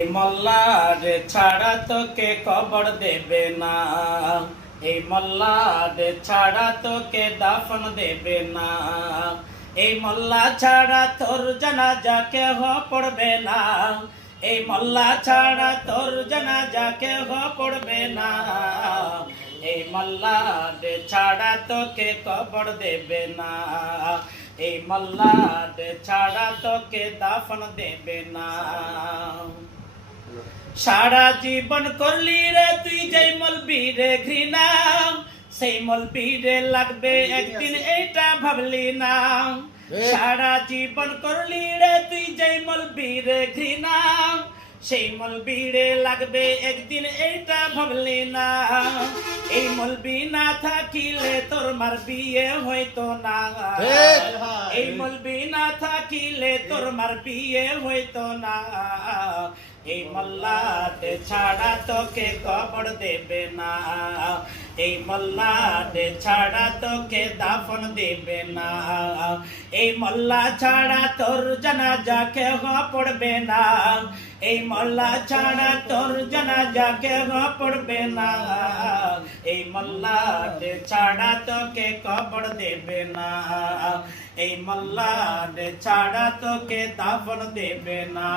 মল্লার ছাড়া তোকে কবর দেবে না, এই মল্লার ছাড়া তোকে দাফন দেবে না, এই মোল্লা ছাড়া তোর জানাজা কেহ পড়বে না, এই মোল্লা ছাড়া তোর জানাজা কেহ পড়বে না, এই মোল্লার ছাড়া তোকে কবর দেবে না, এই মোল্লার ছাড়া তোকে দাফন দেবে না। সারা জীবন করলি রে তুই যেই মলবি রে ঘৃণা, সেই মলবি রে লাগবে একদিন এইটা ভাবলি না। সারা জীবন করলি রে তুই যেই মলবি রে ঘৃণা, সেই মলবি রে লাগবে একদিন এইটা ভাবলি না। এই মলবি না থাকিলে তোর মার বিয়ে হইতো না, এই মলবি না থাকিলে তোর মার বিয়ে হইতো না। এই মোল্লাতে ছাড়া তোকে কবর দেবে না, এই মোল্লাতে ছাড়া তোকে দাফন দেবে না, এই মোল্লা ছাড়া তোর জানাজা কেহ পড়বে না, এই মোল্লা ছাড়া তোর জানাজা কেহ পড়বে না, এই মোল্লাতে ছাড়া তোকে কবর দেবে না, এই মোল্লাতে ছাড়া তোকে দাফন দেবে না।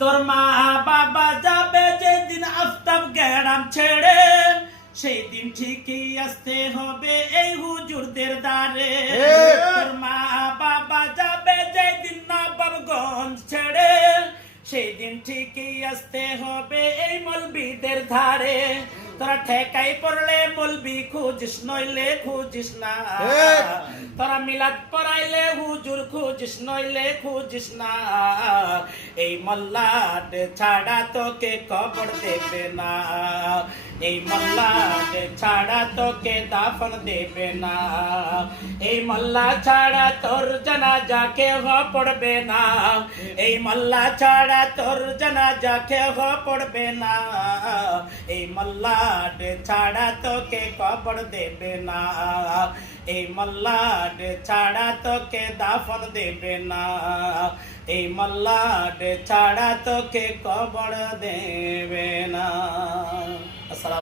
তোর মা বাবা যাবে যেদিন আফতাব গ্যারাম ছেড়ে, সেই দিন ঠিকই আসতে হবে এই হুজুরদের দ্বারে। তোর মা বাবা যাবে যেদিন নবাবগঞ্জ ছেড়ে, সেই দিন ঠিকই আসতে হবে এই মলবিদের ধারে। তোরা ঠেকাই পড়লে মলবি খুঁজিস নইলে খুঁজিস না, তোরা মিলাদ পড়াইলে হুজুর খুঁজিস নইলে খুঁজিস না। এই মোল্লাদ ছাড়া তোকে কবর দেবে না, এই মোল্লাদ ছাড়া তোকে দাফন দেবে না, এই মোল্লা ছাড়া তোর জানাজা কেহ পড়বে না, এই মোল্লা ছাড়া তোর জানাজা কেহ পড়বে না, এই মোল্লাদ ছাড়া তোকে কবর দেবে না, এই মোল্লাদ ছাড়া তোকে দাফন দেবে না, এই মোল্লাদ ছাড়া তোকে কবর দেবে না।